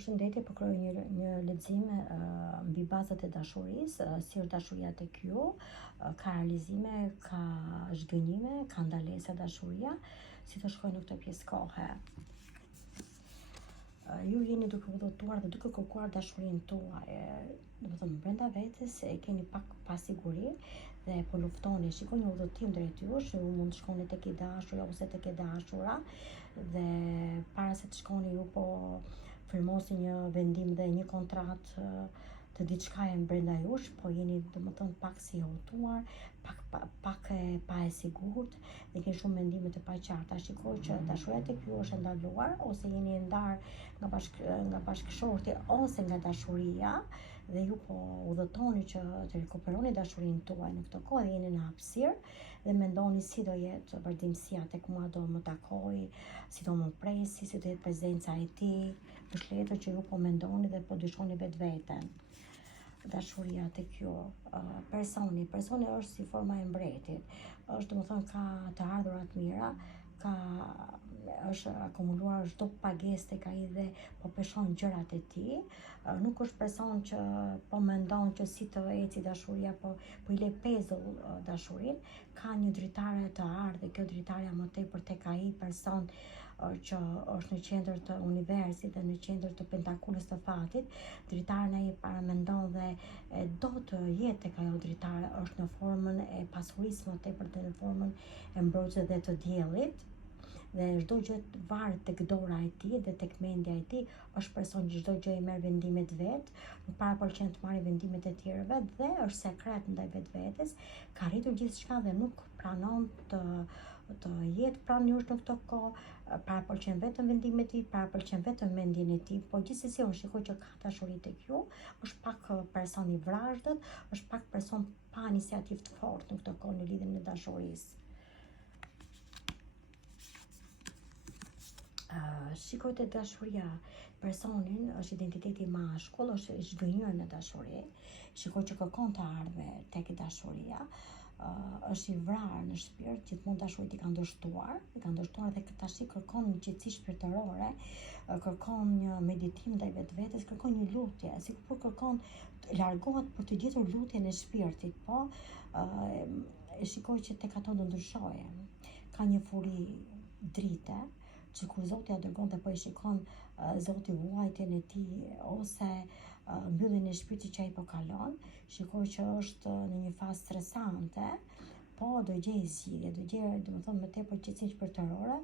Përshëndetje, po krijoj një lexim mbi bazat e dashurisë, si është dashuria tek ju, ka realizime, ka zhgënjime, ka ndalesa dashuria, si të shkojnë në këtë pjesë kohe. Ju jeni duke udhëtuar dhe duke kërkuar dashurinë tuaj, domethënë brenda vetes e keni pak pasiguri dhe po luftoni, shikoni një udhëtim drejt jush, ju mund të shkoni tek i dashuri ose tek e dashura dhe para se të shkoni ju po firmosni një vendim dhe një kontratë të diçkaje brenda jush, po jeni domethënë pak si hutuar, pak e pa e sigurt dhe keni shumë mendime të paqarta. Shikoj që dashuria tek ju është ndaluar ose jeni ndar nga bashkëshorti ose nga dashuria dhe ju po udhëtoni që të rikuperoni dashurinë tuaj në këtë kohë dhe jeni në hapësirë dhe mendoni si do jetë vazhdimësia tek mua, do më takoj, si do më presi, si do jetë prezenca e tij. Është letër që ju po mendoni dhe po dyshoni vetveten. Dashuria tek ju, personi është si forma e mbretit, është domethënë ka të ardhurat mira, është akumuluar çdo pagesë tek ai dhe po peshon gjërat e tij. Nuk është person që po mendon që si të eci dashuria, po i le pezull dashurinë. Ka një dritare të ardhë dhe kjo dritarja më tepër tek ai person që është në qendër të universit dhe në qendër të pentakulës të fatit. Dritaren ai paramendon dhe do të jetë tek ajo dritare, është në formën e pasurisë më tepër dhe në formën e mbrojtjes dhe të diellit. Dhe çdo gjë varet tek dora e tij dhe tek mendja e tij. Është person që çdo gjë i merr vendimet vet, nuk parapëlqen të marrë vendimet e tjerëve dhe është sekret ndaj vetvetes. Ka arritur gjithçka dhe nuk pranon të jetë pranë jush në këtë kohë, parapëlqen vetëm vendimet e tij, parapëlqen vetëm mendjen e tij, po gjithsesi unë shikoj që ka dashuri tek ju, është pak person i vrazhdët, është pak person pa iniciativë të fortë në këtë kohë në lidhjen me dashurisë. Shikoj të dashuria, personin është identiteti mashkull, është zhgënjur në dashuri, shikoj që kërkon të ardhme tek dashuria, është i vrarë në shpirt, gjithmonë dashurit i ka ndërshtuar dhe tash kërkon një qetësi shpirtërore, kërkon një meditim ndaj vetvetes, kërkon një lutje, sikur kërkon largohet për të gjetur lutjen e shpirtit, po e shikoj që tek ato do ndryshojë. Ka një furi drite që kur Zoti ja dërgon dhe po e shikon Zoti vuajtjen e tij ose mbylljen e shpirtit që ai po kalon, shikoj që është në një fazë stresante, po do gjej zgjidhje, do gjej domethënë më tepër qetësi shpirtërore,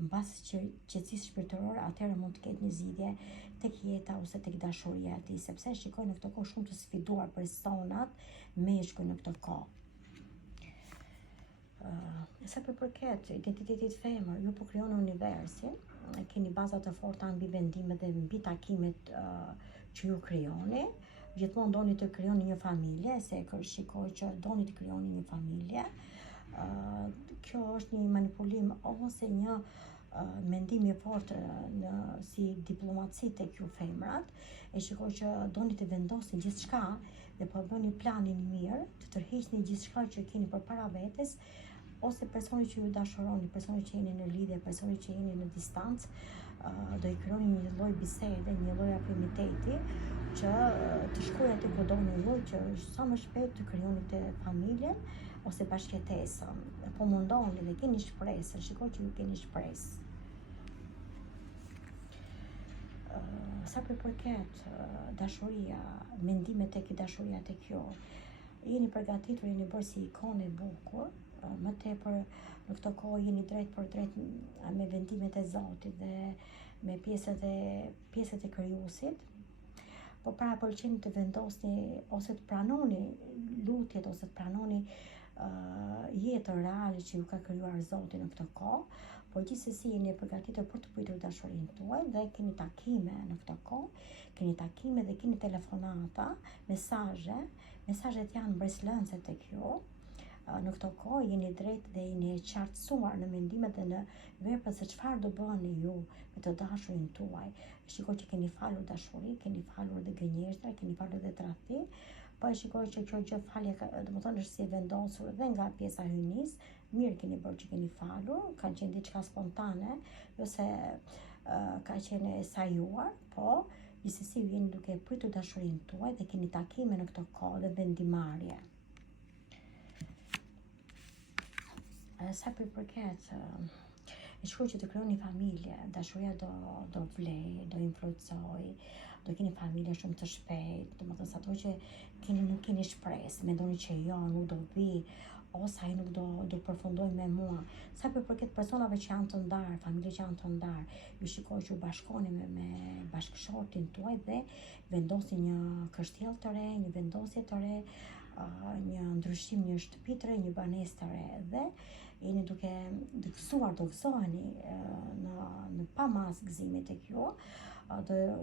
mbas qetësisë shpirtërore, atëherë mund të ketë një zgjidhje tek jeta ose tek dashuria e tij, sepse shikoj në këtë kohë shumë të sfiduar personat meshkuj në këtë kohë. Sa përket identitetit femër, ju po krijoni universin, keni baza të forta mbi vendimet dhe mbi takimet që ju krijoni. Gjithmonë doni të krijoni një familje, se shikoj që doni të krijoni një familje. Kjo është një manipulim ose një mendim i fortë si diplomaci tek ju femrat. E shikoj që doni të vendosni gjithçka dhe po bëni planin mirë, të tërheqni gjithçka që keni përpara vetes, ose personi që ju dashuroni, personi që jeni në lidhje, personi që jeni në distancë, do i krijoni një lloj bisede, një lloj afiniteti që të shkojë aty ku doni ju, që sa më shpejt të krijoni të familjen ose bashkëtesën. Po mundoni dhe keni shpresë, shikoj që ju keni shpresë. Sa përket dashuria, mendimet tek dashuria tek ju, jeni përgatitur, jeni bërë si ikonë e bukur, më tepër në këtë kohë jeni drejt për drejt me vendimet e Zotit dhe me pjesët e krijuesit, po parapëlqeni të vendosni ose të pranoni lutjet ose të pranoni jetën reale që ju ka krijuar Zoti në këtë kohë, po gjithsesi jeni përgatitur për të pritur dashurinë tuaj dhe keni takime në këtë kohë, keni takime dhe keni telefonata, mesazhet janë breslënse tek ju. Në këtë kohë jeni drejt dhe jeni e qartësuar në mendimet dhe në veprat se çfarë do bëni ju me të dashurin tuaj. Shikoj që keni falur dashuri, keni falur dhe gënjeshtra, keni falur dhe tradhti, po e shikoj që kjo gjë falje domethënë është si e vendosur dhe nga pjesa hyjnis. Mirë keni bërë që keni falur, kanë qenë diçka spontane, jo se ka qenë e sajuar, po gjithsesi ju jeni duke pritur dashurinë tuaj dhe keni takime në këtë kohë dhe vendimarrje. Sa përket e shkruaj që të krijoni familje, dashuria do vlej, do influencoj, do keni familje shumë të shpejt, domethënë sa ato që nuk keni shpresë, mendoni që jo, nuk do vi, ose ai nuk do përfundoj me mua. Sa përket personave që janë të ndarë, familje që janë të ndarë, ju shikoj që u bashkoni me bashkëshortin tuaj dhe vendosni një kështjellë të re, një vendosje të re, një ndryshim, një shtëpi të re, një banesë të re dhe jeni duke gëzuar, do gëzoheni në pa mas gëzimi tek ju.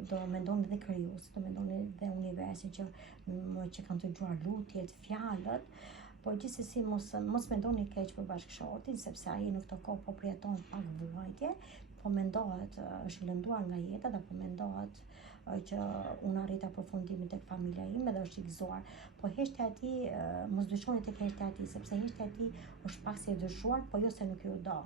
Do mendoni dhe krijuesit, do mendoni dhe universin që kanë të dëgjuar lutjet, fjalët, po gjithsesi mos mendoni keq për bashkëshortin, sepse ai në këtë kohë po përjeton pak vuajtje, po mendohet është lënduar nga jeta dhe po mendohet që unë arrita përfundimin tek familja ime dhe është i gëzuar. Po heshtja e tij, mos dyshoni tek heshtja e tij, sepse heshtja e tij është pak se e dëshuar, po jo se nuk ju do.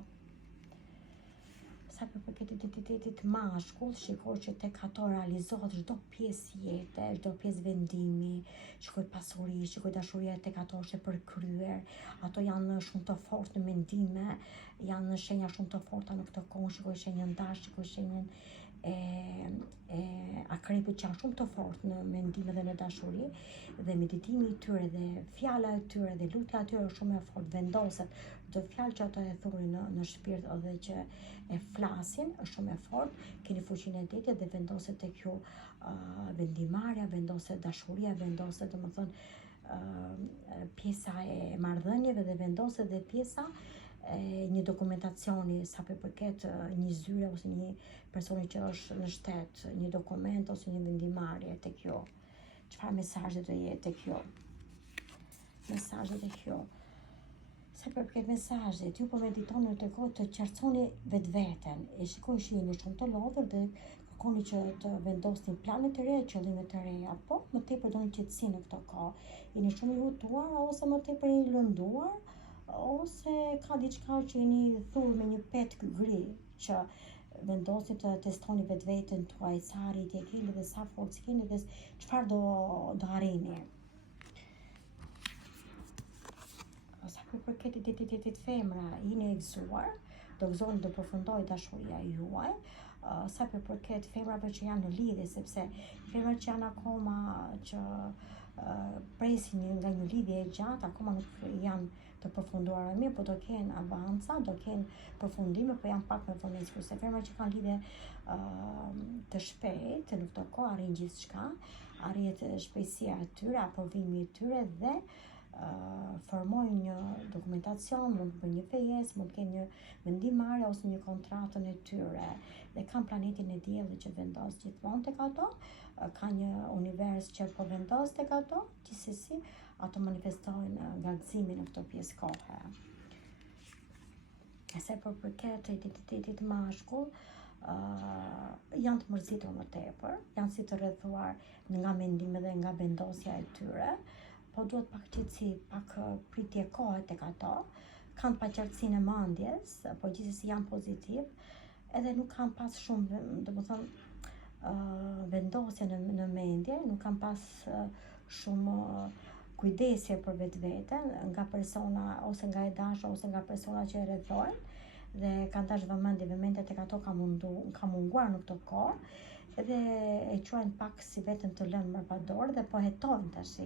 Sa përket identitetit mashkull, shikoj që tek ato realizohet çdo pjesë jete, çdo pjesë vendimi, shikoj pasuri, shikoj dashuria tek ato është e përkryer, ato janë shumë të fortë në mendime, janë shenja shumë të forta në këtë kohë, shikoj shenjën dash, shikoj shenjën e akrepit që janë shumë të fortë në mendime dhe në dashuri, dhe meditimi i tyre dhe fjala e tyre dhe lutja e tyre është shumë e fortë, vendoset çdo fjalë që ato e thurin në shpirt dhe që e flasin është shumë e fortë, keni fuqinë e detit dhe vendoset tek ju vendimarrja, vendoset dashuria, vendoset domethënë pjesa e marrëdhënieve dhe vendoset dhe pjesa një dokumentacioni sa përket një zyre ose një personi që është në shtet, një dokument ose një vendimarrje tek ju. Çfarë mesazhe do jetë tek ju? Mesazhet tek ju. Sa përket mesazhet, ju po meditoni në të kohë të qartësoni vetveten. E shikoj që jeni shumë të lodhur dhe kërkoni që të vendosni plane të reja, qëllime të reja, po më tepër doni qetësi në këtë kohë. Jeni shumë i hutuar ose më tepër i lënduar, ose ka diçka që jeni thurur me një petk gri që vendosni të testoni vetveten tuaj, sa arritje keni dhe sa forcë keni dhe çfarë do arrini. Sa përket identitetit femra, jeni e gëzuar, do gëzoni, do përfundoj dashuria juaj. Sa përket femrave që janë në lidhje, sepse femrat që janë akoma që presin nga një lidhje e gjatë, akoma nuk janë të përfunduara mirë, po do kenë avanca, do kenë përfundime, po janë pak me vonesë, kurse femrat që kanë lidhje të shpejtë, në këtë kohë arrin gjithçka, arrihet shpejtësia e tyre, aprovimi i tyre dhe formojnë një dokumentacion, mund të bëjnë një fejes, mund të kenë një vendimarrje ose një kontratën e tyre dhe kanë planetin e diellit që vendos gjithmonë tek ato, ka një univers që po vendos tek ato, gjithsesi ato manifestojnë nga gëzimi në këtë pjesë kohe. Se përket identitetit mashkull, janë të mërzitur më tepër, janë si të rrethuar nga mendime dhe nga vendosja e tyre, po duhet pak qetësi, pak pritje kohe tek ato, kanë paqartësinë e mendjes, po gjithsesi janë pozitiv, edhe nuk kanë pas shumë, domethënë vendosje në mendje, nuk kanë pas shumë kujdesje për vetveten nga persona ose nga e dashur ose nga persona që e rrethojnë dhe kanë tash vëmendje tek ato ka munguar në këtë kohë, edhe e quajnë pak si veten të lënë mbrapa dorë dhe po hetojnë tash,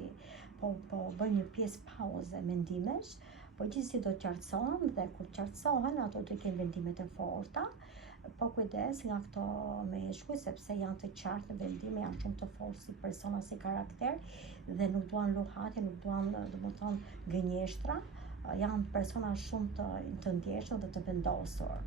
po bëjnë një pjesë pauze mendimesh, po gjithsesi do qartësohen dhe kur qartësohen ato do kenë vendime të forta, po kujdes nga këto meshkuj sepse janë të qartë në vendime, janë shumë të fortë si persona, si karakter dhe nuk duan luhatje, nuk duan domethënë gënjeshtra, janë persona shumë të ndjeshëm dhe të vendosur.